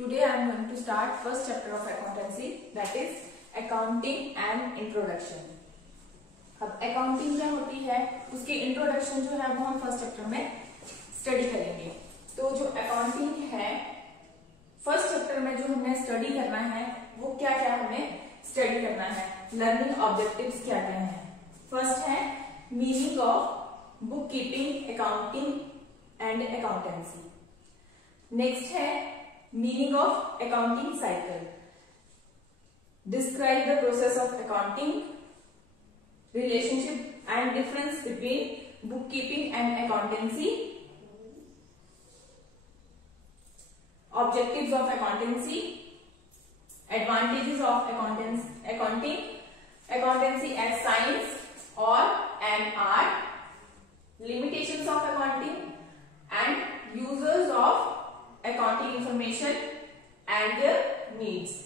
Today I am going to start first chapter of accountancy, that is accounting and introduction. अब accounting क्या होती है उसकी introduction जो है वो हम फर्स्ट चैप्टर में स्टडी करेंगे। तो जो accounting है फर्स्ट चैप्टर में जो हमें स्टडी करना है वो क्या क्या हमें स्टडी करना है, लर्निंग ऑब्जेक्टिव्स क्या क्या है। फर्स्ट है meaning of book keeping, accounting and accountancy. Next है meaning of accounting cycle, describe the process of accounting, relationship and difference between book keeping and accountancy, objectives of accountancy, advantages of accounting, accountancy as science or an art, limitations of accounting and users of accounting information and their needs।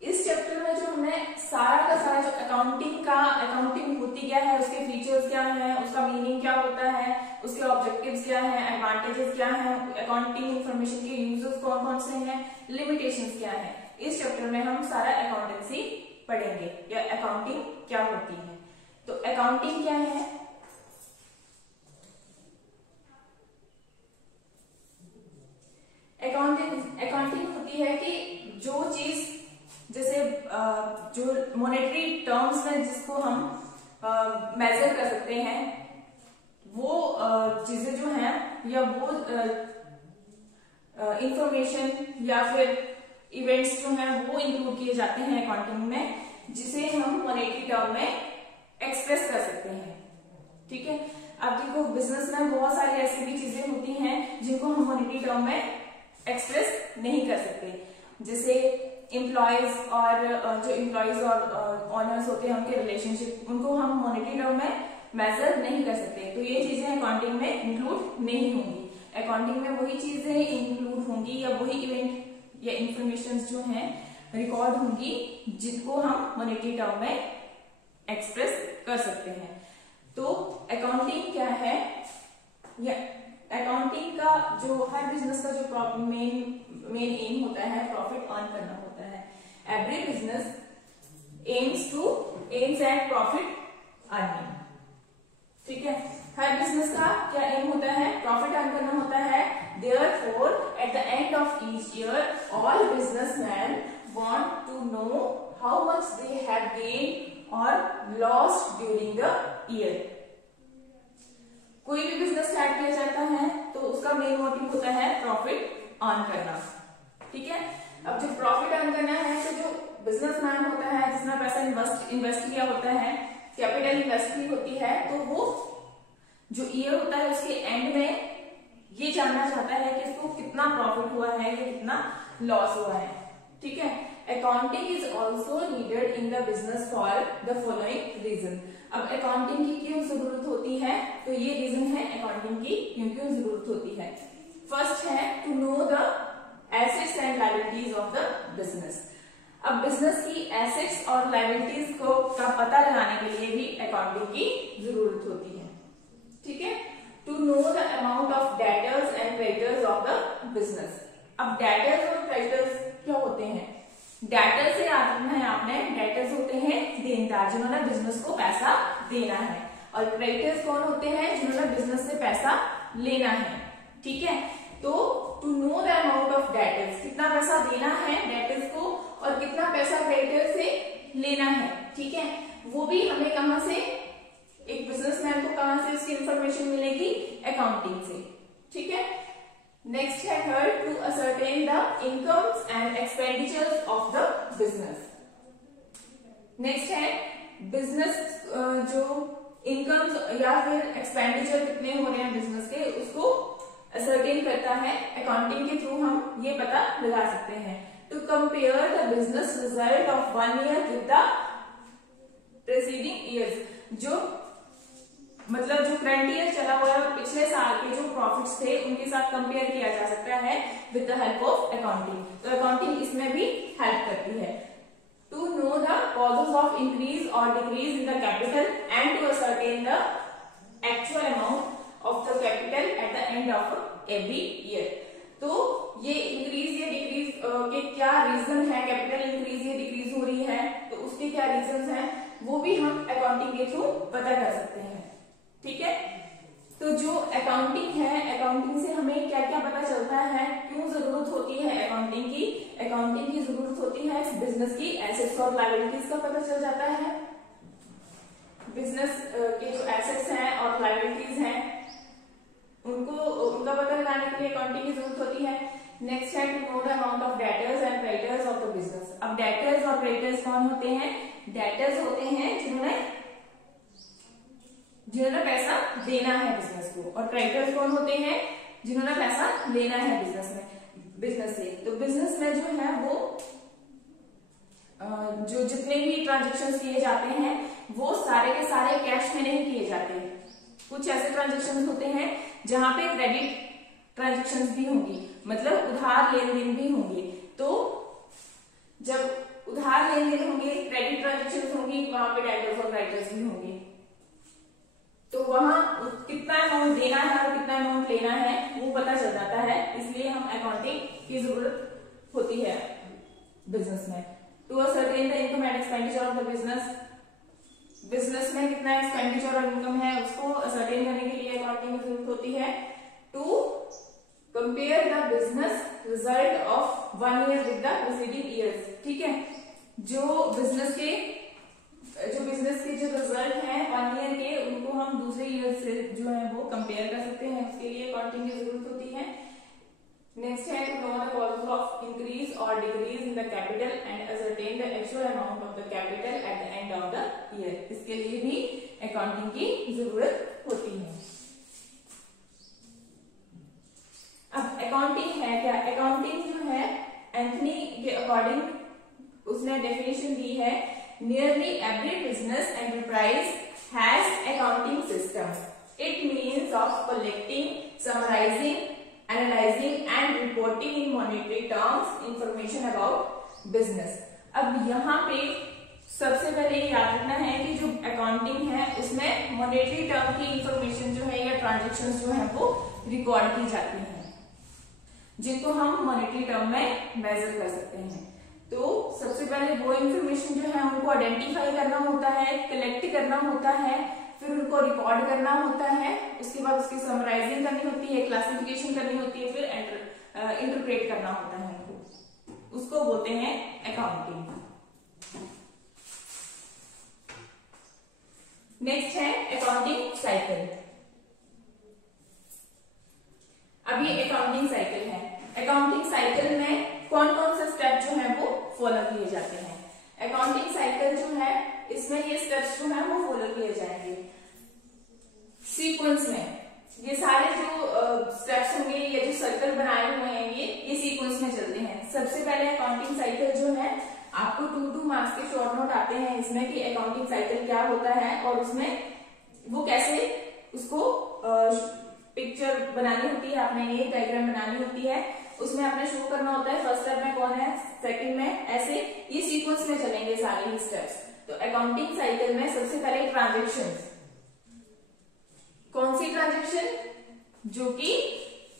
इस chapter में जो हमें सारा का सारा जो accounting होती क्या है, उसके फीचर्स क्या हैं, उसका मीनिंग क्या होता है, उसके ऑब्जेक्टिव्स क्या हैं, एडवांटेजेस क्या हैं, अकाउंटिंग इंफॉर्मेशन के यूजर्स कौन कौन से हैं, लिमिटेशंस क्या हैं, इस चैप्टर में हम सारा अकाउंटेंसी पढ़ेंगे या अकाउंटिंग क्या होती है। तो अकाउंटिंग क्या है, अकाउंटिंग होती है कि जो चीज जैसे जो मॉनेटरी टर्म्स में जिसको हम मेजर कर सकते हैं वो चीजें जो हैं या वो इंफॉर्मेशन या फिर इवेंट्स जो हैं वो इंक्लूड किए जाते हैं अकाउंटिंग में, जिसे हम मॉनेटरी टर्म में एक्सप्रेस कर सकते हैं। ठीक है, अब देखो बिजनेस में बहुत सारी ऐसी भी चीजें होती हैं जिनको हम मॉनेटरी टर्म में एक्सप्रेस नहीं कर सकते, जैसे एम्प्लॉयज और जो एम्प्लॉयज और ऑनर्स होते हैं उनके रिलेशनशिप, उनको हम मॉनेटरी टर्म में मेजर नहीं कर सकते। तो ये चीजें अकाउंटिंग में इंक्लूड नहीं होंगी। अकाउंटिंग में वही चीजें इंक्लूड होंगी या वही इवेंट या इंफॉर्मेशन जो हैं रिकॉर्ड होंगी जिनको हम मॉनेटरी टर्म में एक्सप्रेस कर सकते हैं। तो अकाउंटिंग क्या है, या अकाउंटिंग का जो हर बिजनेस का जो मेन एम होता है प्रॉफिट अर्न करना होता है। Every business aims at profit earning. ठीक है, हर बिजनेस का क्या एम होता है, प्रॉफिट अर्न करना होता है। Therefore at the end of each year all businessman want to know how much they have gained और लॉस्ट ड्यूरिंग द ईयर। कोई भी बिजनेस स्टार्ट किया जाता है तो उसका मेन मोटिव होता है प्रॉफिट अर्न करना। ठीक है, अब जो प्रॉफिट अर्न करना है तो जो बिजनेसमैन होता है जिसने पैसा इन्वेस्ट किया होता है, कैपिटल इन्वेस्ट की होती है, तो वो जो ईयर होता है उसके एंड में ये जानना चाहता है कि इसको कितना प्रॉफिट हुआ है या कितना लॉस हुआ है। ठीक है, accounting is also needed in the business for the following reason. अब अकाउंटिंग की क्यों जरूरत होती है, तो ये रीजन है अकाउंटिंग की क्यों जरूरत होती है। फर्स्ट है to know the assets and liabilities of the business. अब बिजनेस की एसेट्स और लायबिलिटीज को का पता लगाने के लिए भी अकाउंटिंग की जरूरत होती है। ठीक है, to know the amount of debtors and creditors of the business. अब डेटर्स और क्रेडिटर्स क्या होते हैं, डेटर से आना है आपने, डेटर्स होते हैं देनदार जिन्होंने बिजनेस को पैसा देना है, और क्रेडिटर्स कौन होते हैं जिन्होंने बिजनेस से पैसा लेना है। ठीक है, तो to know the amount of debtors, कितना पैसा देना है डेटर्स को और कितना पैसा क्रेडिटर से लेना है। ठीक है, वो भी हमें कहां से, एक बिजनेसमैन को कहां से उसकी इंफॉर्मेशन मिलेगी, अकाउंटिंग से। ठीक है, नेक्स्ट है third to ascertain the incomes and expenditures of the business. Next है बिजनेस जो इनकम्स या फिर एक्सपेंडिचर कितने हो रहे हैं बिजनेस के, उसको असरटेन करता है। अकाउंटिंग के थ्रू हम ये पता लगा सकते हैं। To compare the business result of 1 year with the preceding years, जो मतलब जो करंट ईयर चला हुआ है और पिछले साल के जो प्रॉफिट्स थे उनके साथ कंपेयर किया जा सकता है with the help of accounting. तो अकाउंटिंग इसमें भी हेल्प करती है। To know the causes of increase और decrease in the capital and to ascertain the actual amount of the capital at the end of every year. तो ये increase या decrease के क्या रीजन है, कैपिटल इंक्रीज या डिक्रीज हो रही है तो उसके क्या रीजन है, वो भी हम अकाउंटिंग के थ्रू पता कर सकते हैं। ठीक है, तो जो अकाउंटिंग है, अकाउंटिंग से हमें क्या क्या पता चलता है, क्यों जरूरत होती है अकाउंटिंग की। अकाउंटिंग की जरूरत होती है बिजनेस की एसेट्स और लायबिलिटीज का पता चल जाता है। बिजनेस के जो एसेट्स हैं और लायबिलिटीज हैं उनका पता लगाने के लिए अकाउंटिंग की जरूरत होती है। नेक्स्ट है to know the amount of debtors and creditors of the business. अब डेटर्स और क्रेडिटर्स कौन होते हैं? डेटर्स होते हैं जिन्होंने पैसा देना है बिजनेस को, और क्रेडिटर्स कौन होते हैं? जिन्होंने पैसा लेना है बिजनेस से। तो बिजनेस में जो है वो जो जितने भी ट्रांजेक्शन्स किए जाते हैं वो सारे के सारे कैश में नहीं किए जाते। कुछ ऐसे ट्रांजेक्शन्स होते हैं जहां पे क्रेडिट ट्रांजेक्शन्स भी होंगी, मतलब उधार लेन देन भी होंगे। तो जब उधार लेन देन होंगे, क्रेडिट ट्रांजेक्शन्स होंगी, वहां पे डेटर्स और क्रेडिटर्स भी होंगे। तो वहां कितना अमाउंट देना है और कितना अमाउंट लेना है वो पता चल जाता है, इसलिए हम अकाउंटिंग की जरूरत होती है बिजनेस में। To ascertain the income and expenditure of the business. Business में कितना एक्सपेंडिचर और इनकम है उसको असर्टेन करने के लिए अकाउंटिंग की जरूरत होती है। To compare the business result of 1 year with the preceding years. ठीक है, जो बिजनेस के जो रिजल्ट हैं 1 ईयर के, उनको हम दूसरे ईयर से जो है वो कंपेयर कर सकते हैं, उसके लिए अकाउंटिंग की जरूरत होती है। नेक्स्ट है to know the causes of increase और decrease in the capital and ascertain the actual amount of the capital at the end of the year. इसके लिए भी अकाउंटिंग की जरूरत होती है। अब अकाउंटिंग है क्या? अकाउंटिंग जो है एंथनी के अकॉर्डिंग उसने डेफिनेशन दी है, nearly every business enterprise has accounting system. It means of collecting, summarizing, analyzing and reporting in monetary terms information about business. अब यहाँ पे सबसे पहले याद रखना है कि जो अकाउंटिंग है उसमें मॉनेटरी टर्म की इंफॉर्मेशन जो है या ट्रांजेक्शन्स जो है वो रिकॉर्ड की जाती हैं, जिनको हम मॉनेटरी टर्म में मेजर कर सकते हैं। तो सबसे पहले वो इंफॉर्मेशन जो है उनको आइडेंटिफाई करना होता है, कलेक्ट करना होता है, फिर उनको रिकॉर्ड करना होता है, उसके बाद उसकी समराइजिंग करनी होती है, क्लासिफिकेशन करनी होती है, फिर इंटरप्रेट करना होता है उनको, उसको बोलते हैं अकाउंटिंग। नेक्स्ट है अकाउंटिंग साइकिल। अब ये अकाउंटिंग साइकिल है। अकाउंटिंग साइकिल में कौन कौन से स्टेप जो है वो फॉलो किए जाते हैं? अकाउंटिंग साइकिल जो है इसमें ये स्टेप्स जो है वो फॉलो किए जाएंगे सीक्वेंस में। ये सारे जो स्टेप्स होंगे या जो सर्कल बनाए हुए हैं ये सीक्वेंस में चलते हैं। सबसे पहले अकाउंटिंग साइकिल जो है आपको 2 मार्क्स के शॉर्ट नोट आते हैं इसमें कि अकाउंटिंग साइकिल क्या होता है और उसमें वो कैसे उसको पिक्चर बनानी होती है, आपने ये डायग्राम बनानी होती है, उसमें आपने शो करना होता है फर्स्ट स्टेप में कौन है, सेकंड में, ऐसे ये सीक्वेंस में चलेंगे सारे ही स्टेप्स। तो अकाउंटिंग साइकिल में सबसे पहले ट्रांजेक्शन, कौन सी ट्रांजेक्शन? जो कि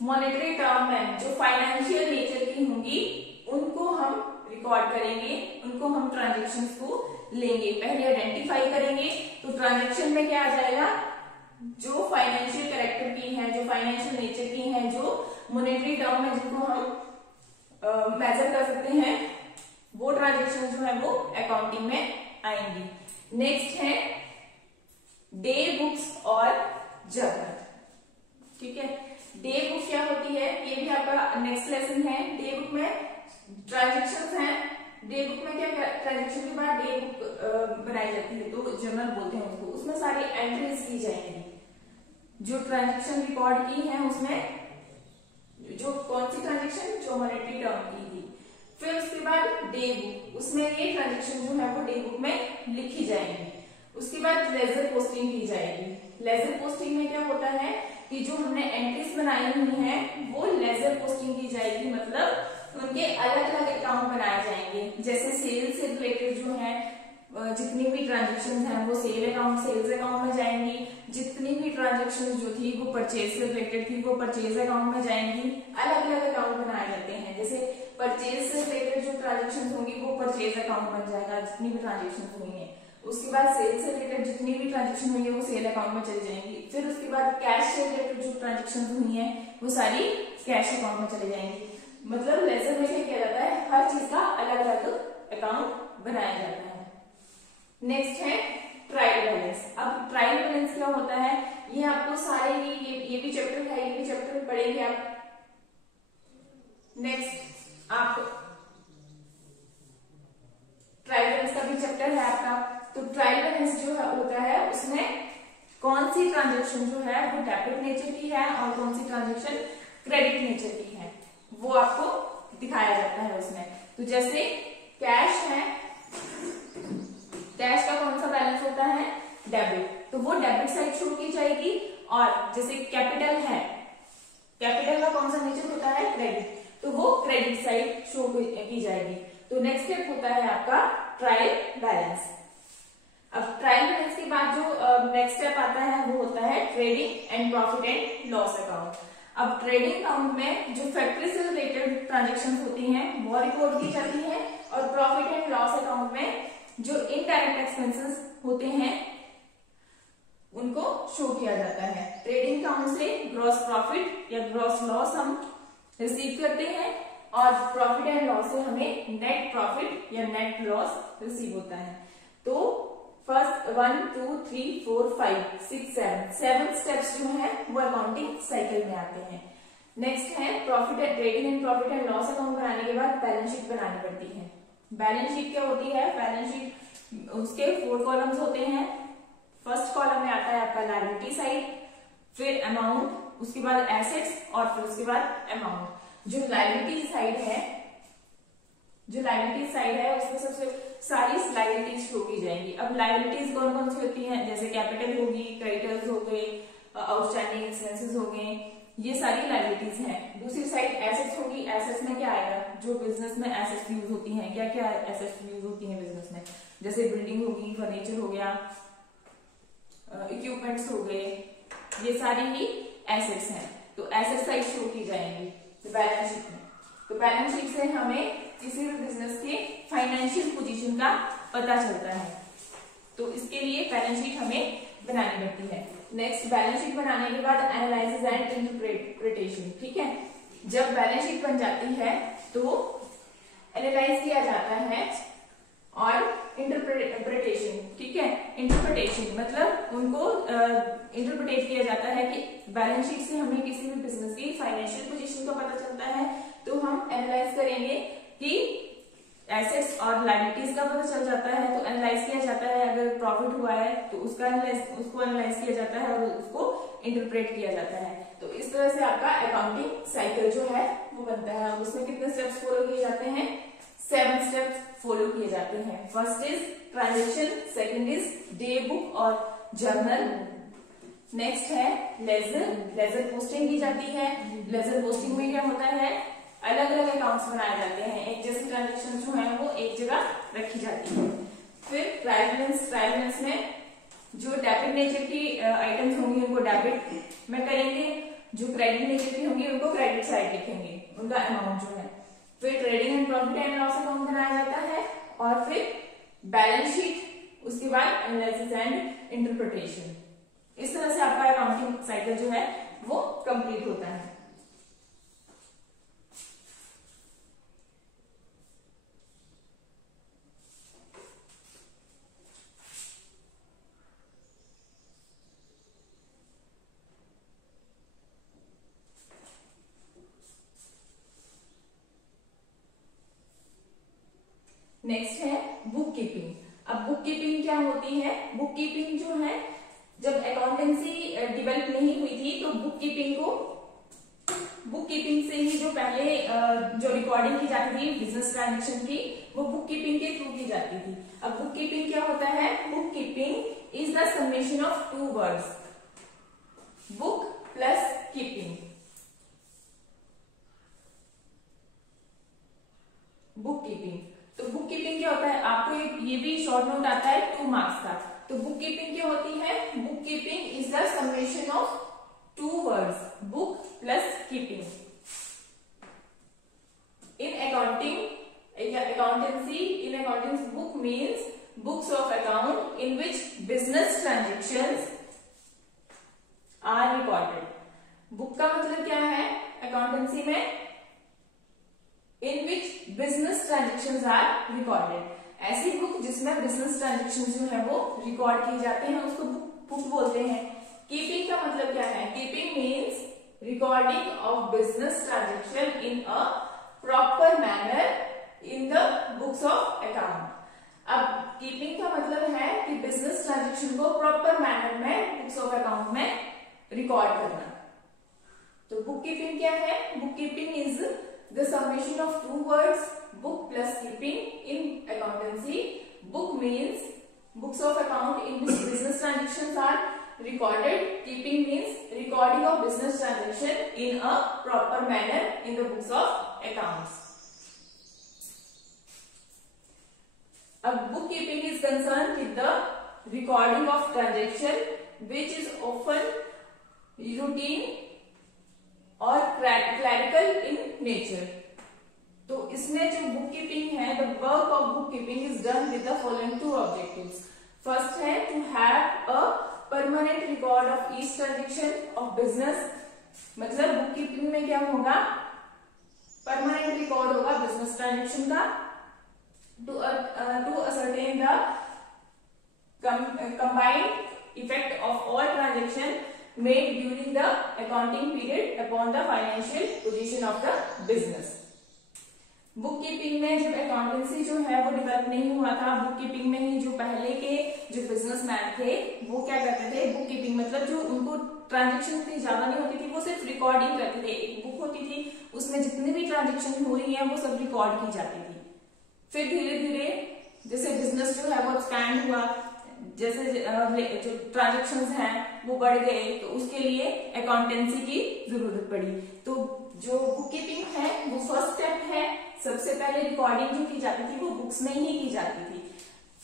मॉनेटरी टर्म में जो फाइनेंशियल नेचर की होंगी उनको हम रिकॉर्ड करेंगे, उनको हम ट्रांजेक्शन्स को लेंगे, पहले आइडेंटिफाई करेंगे। तो ट्रांजेक्शन में क्या आ जाएगा? जो फाइनेंशियल कैरेक्टर की है, जो फाइनेंशियल नेचर की है, जो मॉनेटरी टर्म में जिनको हम मेजर कर सकते हैं, वो ट्रांजेक्शन जो है वो अकाउंटिंग में आएंगी। नेक्स्ट है डे बुक्स और जर्नल। ठीक है, डे बुक क्या होती है ये भी आपका नेक्स्ट लेसन है। डे बुक में ट्रांजेक्शंस हैं, डे बुक में क्या ट्रांजेक्शन के बाद डे बुक बनाई जाती है तो जर्नल बोलते हैं उसको। उसमें सारी एंट्रीज की जाएंगी, जो ट्रांजेक्शन रिकॉर्ड की है उसमें जो कौन सी ट्रांजेक्शन जो मॉनेटरी टर्म की थी। फिर उसके बाद डे बुक, उसमें ये ट्रांजेक्शन जो है वो डे बुक में लिखी जाएंगी। उसके बाद लेजर पोस्टिंग की जाएगी। लेजर पोस्टिंग में क्या होता है कि जो हमने एंट्रीज बनाई हुई है वो लेजर पोस्टिंग की जाएगी, मतलब उनके अलग अलग अकाउंट बनाए जाएंगे। जैसे सेल से रिलेटेड जो है जितनी भी ट्रांजेक्शन है वो सेल अकाउंट, सेल्स अकाउंट में जाएंगी, जितनी भी ट्रांजेक्शन ट्रांजेक्शन जो थी वो परचेज से रिलेटेड थी, वो परचेज अकाउंट में जाएंगी। अलग अलग अकाउंट बनाए जाते हैं, जैसे परचेज से रिलेटेड जो ट्रांजेक्शन होंगी वो परचेज अकाउंट बन जाएगा, जितनी भी ट्रांजेक्शन हुई है। उसके बाद सेल से रिलेटेड जितनी भी ट्रांजेक्शन हुई है वो सेल अकाउंट में चली जाएंगी। फिर उसके बाद कैश से रिलेटेड जो ट्रांजेक्शन हुई है वो सारी कैश अकाउंट में चली जाएंगी। मतलब लेजर में क्या किया जाता है, हर चीज का अलग अलग अकाउंट बनाया जाता है। नेक्स्ट है ट्रायल बैलेंस। अब ट्रायल बैलेंस क्या होता है, ये आपको सारे ही ये भी चैप्टर है, ये भी चैप्टर पढ़ेंगे आप। नेक्स्ट आप ट्रायल बैलेंस का भी चैप्टर है आपका। तो ट्रायल बैलेंस जो होता है उसमें कौन सी ट्रांजेक्शन जो है वो डेबिट नेचर की है और कौन सी ट्रांजेक्शन क्रेडिट नेचर की है वो आपको दिखाया जाता है उसमें। तो जैसे कैश है, कैश का कौन सा बैलेंस होता है, डेबिट, तो वो डेबिट साइड शो की जाएगी। और जैसे कैपिटल है, कैपिटल का कौन सा नेचर होता है, क्रेडिट, तो वो क्रेडिट साइड शो की जाएगी। तो नेक्स्ट स्टेप होता है आपका ट्रायल बैलेंस। अब ट्रायल बैलेंस के बाद जो नेक्स्ट स्टेप आता है वो होता है trading and profit and loss account. अब ट्रेडिंग अकाउंट में जो फैक्ट्री से रिलेटेड ट्रांजेक्शन होती हैं वो रिकॉर्ड की जाती है, और प्रॉफिट एंड लॉस अकाउंट में जो इनडायरेक्ट एक्सपेंसेस होते हैं उनको शो किया जाता है। ट्रेडिंग अकाउंट से ग्रॉस प्रॉफिट या ग्रॉस लॉस हम रिसीव करते हैं, और प्रॉफिट एंड लॉस से हमें नेट प्रॉफिट या नेट लॉस रिसीव होता है। तो फर्स्ट 1 2 3 4 5 6 7 स्टेप्स जो है वो अकाउंटिंग साइकिल में आते हैं। नेक्स्ट है profit and trading and profit and loss account बनाने के बाद बैलेंस शीट बनानी पड़ती है। बैलेंस शीट क्या होती है, बैलेंस शीट उसके 4 कॉलम्स होते हैं। फर्स्ट कॉलम में आता है आपका लायबिलिटी साइड, फिर अमाउंट, उसके बाद एसेट्स और फिर उसके बाद अमाउंट। जो लायबिलिटी साइड है उसमें सबसे सारी लायबिलिटीज शो की जाएंगी। अब लायबिलिटीज कौन कौन सी होती हैं, जैसे कैपिटल होगी, क्रेडिटर्स हो गए, आउटस्टैंडिंग एक्सपेंसेस हो गए, ये सारी लायबिलिटीज हैं। दूसरी साइड एसेट्स होगी। एसेट्स में क्या आएगा, जो बिजनेस में एसेट्स यूज होती हैं, क्या क्या एसेट्स यूज होती हैं बिजनेस में, जैसे बिल्डिंग होगी, फर्नीचर हो गया, इक्विपमेंट्स हो गए, ये सारी ही एसेट्स हैं। तो एसेट साइड शो की जाएंगी बैलेंस शीट में। तो बैलेंस शीट से हमें किसी भी बिजनेस के फाइनेंशियल पोजीशन का पता चलता है, तो इसके लिए बैलेंस शीट हमें बनानी पड़ती है। नेक्स्ट, बैलेंस शीट बनाने के बाद एनालिसिस एंड इंटरप्रिटेशन। ठीक है, जब बैलेंस शीट बन जाती है तो एनालाइज किया जाता है और इंटरप्रिटेशन। ठीक है, इंटरप्रिटेशन मतलब उनको इंटरप्रिटेट किया जाता है कि बैलेंस शीट से हमें किसी भी बिजनेस की फाइनेंशियल पोजीशन का पता चलता है, तो हम एनालाइज करेंगे कि एसेट्स और लायबिलिटीज का पता चल जाता है, तो एनालाइज किया जाता है। अगर प्रॉफिट हुआ है तो उसको एनालाइज किया जाता है और उसको इंटरप्रेट किया जाता है। तो इस तरह से आपका अकाउंटिंग साइकिल जो है वो बनता है। और उसमें कितने स्टेप्स फॉलो किए जाते हैं, 7 स्टेप्स फॉलो किए जाते हैं। First is transaction, second is day book और जर्नल, नेक्स्ट है लेजर, लेजर पोस्टिंग की जाती है। लेजर पोस्टिंग में क्या होता है, अलग अलग अकाउंट्स बनाए जाते हैं, एक जैसे ट्रांजेक्शन जो है वो एक जगह रखी जाती है। फिर ट्रायल बैलेंस में जो डेबिट नेचर की आइटम्स होंगी उनको डेबिट में करेंगे, जो क्रेडिट नेचर की होंगी उनको क्रेडिट साइड लिखेंगे, उनका अमाउंट जो है। फिर trading and profit and loss account बनाया जाता है, और फिर बैलेंस शीट, उसके बाद एनालिसिस एंड इंटरप्रिटेशन। इस तरह से आपका अकाउंटिंग साइकिल जो है वो कंप्लीट होता है। नेक्स्ट है बुक कीपिंग। अब बुक कीपिंग क्या होती है, बुक कीपिंग जो है जब अकाउंटेंसी डेवलप नहीं हुई थी तो बुक कीपिंग से ही जो पहले जो रिकॉर्डिंग की जाती थी बिजनेस ट्रांजेक्शन की वो बुक कीपिंग के थ्रू की जाती थी। अब बुक कीपिंग क्या होता है, book keeping is the summation of 2 words, book plus keeping. Book keeping, तो बुक कीपिंग क्या होता है, आपको ये भी शॉर्ट नोट आता है 2 मार्क्स का। तो बुक कीपिंग क्या होती है, book keeping is is the summation of two words, book plus keeping. In accountancy, book means books of account in which business transactions are recorded. Book का मतलब क्या है अकाउंटेंसी में? In which business transactions are recorded. ऐसी book जिसमें business transaction जो है वो रिकॉर्ड किए जाते हैं उसको बुक बोलते हैं. कीपिंग का मतलब क्या है? Keeping means recording of business transaction in a proper manner in the books of account. अब कीपिंग का मतलब है कि बिजनेस ट्रांजेक्शन को प्रॉपर मैनर में बुक्स ऑफ अकाउंट में रिकॉर्ड करना. तो बुक कीपिंग क्या है? Book keeping is the summation of two words, book plus keeping in accountancy. Book means books of account in which business transactions are recorded. Keeping means recording of business transaction in a proper manner in the books of accounts. Bookkeeping is concerned with the recording of transaction which is often routine or clerical in nature. तो इसमें जो book keeping है, the work of book keeping is done with the following two objectives. First है to have a permanent record of each transaction of business. मतलब book keeping में क्या होगा? Permanent record होगा बिजनेस ट्रांजेक्शन का. To ascertain the combined effect of all transaction made during the accounting period upon the financial position of the business. Book keeping में जब accountancy जो है वो डेवलप नहीं हुआ था, बुक कीपिंग में ही जो पहले के जो बिजनेसमैन थे वो क्या करते थे? बुक कीपिंग मतलब जो उनको ट्रांजेक्शन इतनी ज्यादा नहीं होती थी, वो सिर्फ रिकॉर्डिंग करते थे. एक बुक होती थी, उसमें जितनी भी ट्रांजेक्शन हो रही है वो सब रिकॉर्ड की जाती थी. फिर धीरे धीरे जैसे बिजनेस जो है वो एक्सपैंड हुआ, जैसे जो ट्रांजेक्शन हैं वो बढ़ गए, तो उसके लिए अकाउंटेंसी की जरूरत पड़ी. तो जो बुक कीपिंग है वो फर्स्ट स्टेप है. सबसे पहले रिकॉर्डिंग जो की जाती थी वो बुक्स में ही की जाती थी.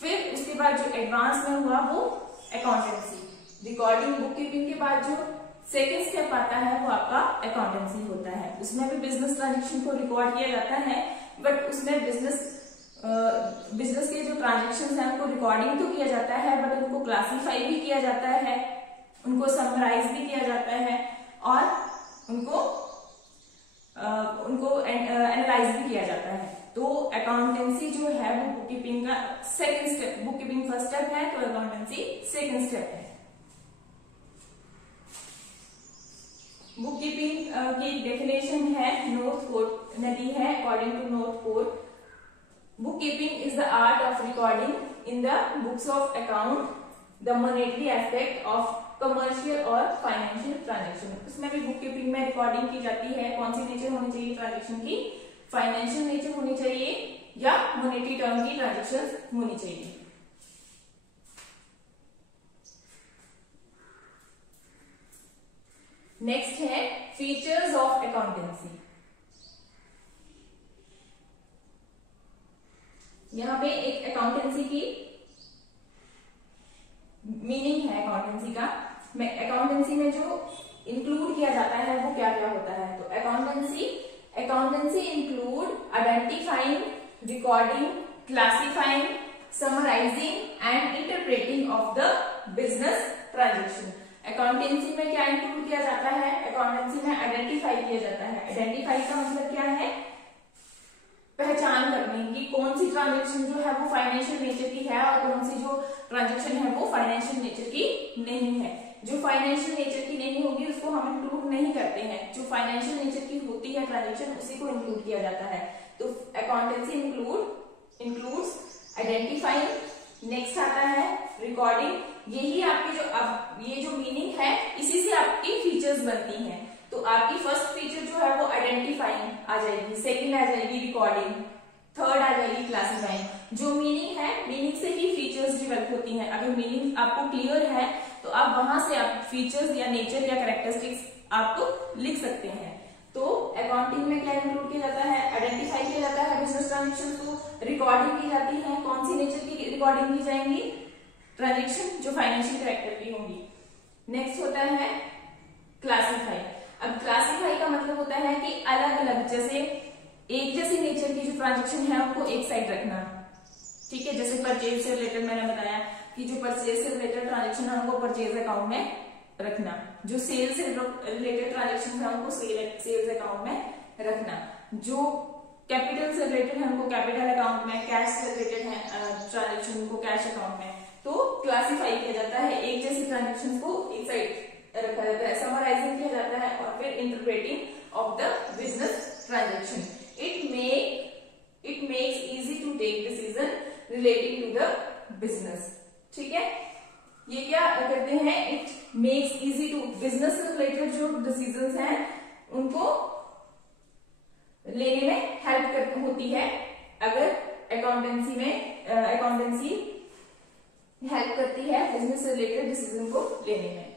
फिर उसके बाद जो एडवांस में हुआ वो अकाउंटेंसी. रिकॉर्डिंग बुक कीपिंग के बाद जो सेकेंड स्टेप आता है वो आपका अकाउंटेंसी होता है. उसमें भी बिजनेस ट्रांजेक्शन को रिकॉर्ड किया जाता है, बट उसमें बिजनेस के जो ट्रांजेक्शन है उनको रिकॉर्डिंग तो किया जाता है, बट उनको क्लासीफाई भी किया जाता है, उनको समराइज भी किया जाता है और उनको एनालाइज भी किया जाता है. तो अकाउंटेंसी जो है वो बुक कीपिंग का second step. Book keeping first step है तो अकाउंटेंसी सेकंड स्टेप है. बुक कीपिंग की डेफिनेशन है नॉर्थ कोट नदी है. According to Northcott, book keeping is the art of recording in the books of account the monetary aspect of commercial और financial transaction. इसमें भी book keeping में recording की जाती है. कौन सी नेचर होनी चाहिए ट्रांजेक्शन की? फाइनेंशियल नेचर होनी चाहिए या मॉनेटरी टर्म की ट्रांजेक्शन होनी चाहिए. नेक्स्ट है फीचर्स ऑफ अकाउंटेंसी. यहां पे एक अकाउंटेंसी की मीनिंग है. अकाउंटेंसी का अकाउंटेंसी में जो इंक्लूड किया जाता है वो क्या क्या होता है? तो accountancy include identifying, recording, classifying, summarising and interpreting of the business transaction. Accountancy में क्या इंक्लूड किया जाता है? अकाउंटेंसी में आइडेंटिफाई किया जाता है. आइडेंटिफाई का मतलब क्या है? पहचान करने की कौन सी ट्रांजेक्शन जो है वो फाइनेंशियल नेचर की है और कौन सी जो ट्रांजेक्शन है वो फाइनेंशियल नेचर की नहीं है. जो फाइनेंशियल नेचर की नहीं होगी उसको हम इंक्लूड नहीं करते हैं. जो फाइनेंशियल नेचर की होती है ट्रांजेक्शन उसी को इंक्लूड किया जाता है. तो अकाउंटेंसी इंक्लूड्स आइडेंटिफाइंग. नेक्स्ट आता है रिकॉर्डिंग. यही आपकी ये जो मीनिंग है इसी से आपकी फीचर्स बनती हैं. तो आपकी फर्स्ट फीचर जो है वो आइडेंटिफाइंग आ जाएगी, सेकंड आ जाएगी रिकॉर्डिंग, थर्ड आ जाएगी क्लासिफाइंग. जो मीनिंग है, मीनिंग से ही फीचर्स डेवलप होती हैं. अगर मीनिंग आपको क्लियर है तो आप वहां से आप फीचर्स या नेचर या कैरेक्टरिस्टिक्स आप लिख सकते हैं. तो अकाउंटिंग में क्या इंक्लूड किया जाता है? आइडेंटिफाई किया जाता है बिजनेस ट्रांजेक्शन को, रिकॉर्डिंग की जाती है. कौन सी नेचर की रिकॉर्डिंग की जाएंगी? ट्रांजेक्शन जो फाइनेंशियल कैरेक्टर की होंगी. नेक्स्ट होता है क्लासीफाई। अब क्लासीफाई का मतलब होता है कि अलग अलग, जैसे एक जैसी नेचर की जो ट्रांजेक्शन है उनको एक साइड रखना, ठीक है। जैसे परचेज से रिलेटेड मैंने बताया कि जो परचेज से रिलेटेड ट्रांजेक्शन है उनको परचेज अकाउंट में रखना, जो सेल से रिलेटेड ट्रांजेक्शन है उनको सेल्स अकाउंट में रखना, जो कैपिटल से रिलेटेड है उनको कैपिटल अकाउंट में, कैश से रिलेटेड है ट्रांजेक्शन उनको कैश अकाउंट में। तो क्लासीफाई किया जाता है, एक जैसी ट्रांजेक्शन को एक साइड रखा जाता है, समराइजिंग किया जाता है और फिर interpreting of the business transaction. It makes easy to take decision relating to the business, ठीक है। ये क्या करते हैं, it makes easy to, business से रिलेटेड जो डिसीजंस हैं उनको लेने में हेल्प होती है अगर अकाउंटेंसी हेल्प करती है बिजनेस से रिलेटेड डिसीजन को लेने में।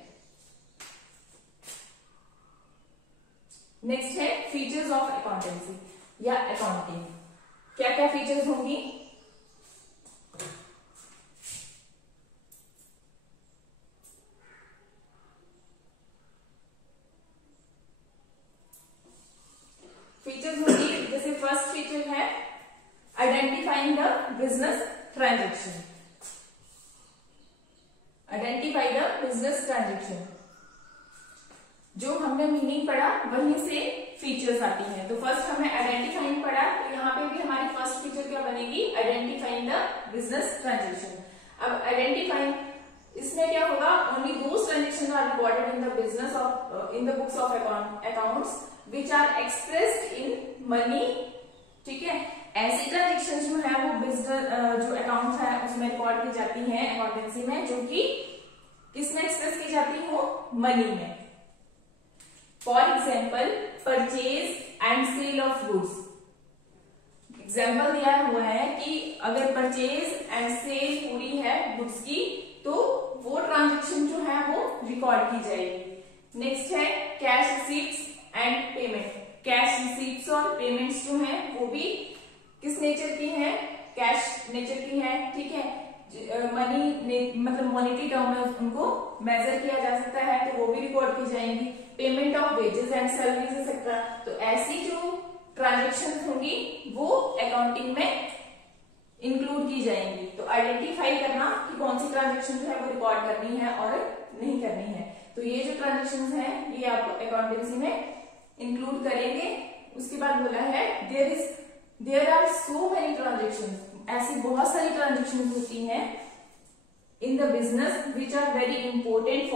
नेक्स्ट है फीचर्स ऑफ अकाउंटेंसी या अकाउंटिंग। क्या क्या फीचर्स होंगी, फीचर्स होंगी, जैसे फर्स्ट फीचर है identifying the business transaction. Identify the business transaction, जो हमने मीनिंग पढ़ा वहीं से फीचर्स आती हैं। तो फर्स्ट हमने आइडेंटिफाइंग पढ़ा, तो यहाँ पे भी हमारी फर्स्ट फीचर क्या बनेगी, आइडेंटिफाइंग द बिजनेस ट्रांजेक्शन। अब आइडेंटिफाइंग, इसमें क्या होगा, only those transaction are recorded in the business of in the books of accounts which are expressed in money, ठीक है। ऐसी ट्रांजेक्शन जो है वो बिजनेस जो अकाउंट है उसमें रिकॉर्ड की जाती हैं अकाउंटेंसी में, जो कि किसमें एक्सप्रेस की जाती हो, मनी में। For example purchase and sale of goods. Example दिया हुआ है कि अगर परचेज एंड सेल पूरी है गुड्स की तो वो ट्रांजेक्शन जो है वो रिकॉर्ड की जाएगी। नेक्स्ट है cash receipts and payment. Cash receipts और पेमेंट्स जो है वो भी किस नेचर की है, कैश नेचर की है, ठीक है। मनी मतलब मॉनेटरी टर्म में उनको मेजर किया जा सकता है तो वो भी रिकॉर्ड की जाएंगी। Payment of wages and salaries etcetera, तो ऐसी जो ट्रांजेक्शन होंगी वो अकाउंटिंग में इंक्लूड की जाएंगी। तो आइडेंटिफाई करना कि कौन सी ट्रांजेक्शन जो है वो रिकॉर्ड करनी है और नहीं करनी है। तो ये जो ट्रांजेक्शन हैं ये आप अकाउंटेंसी में इंक्लूड करेंगे। उसके बाद बोला है there are so many transaction, ऐसी बहुत सारी ट्रांजेक्शन होती हैं in the business which are very important for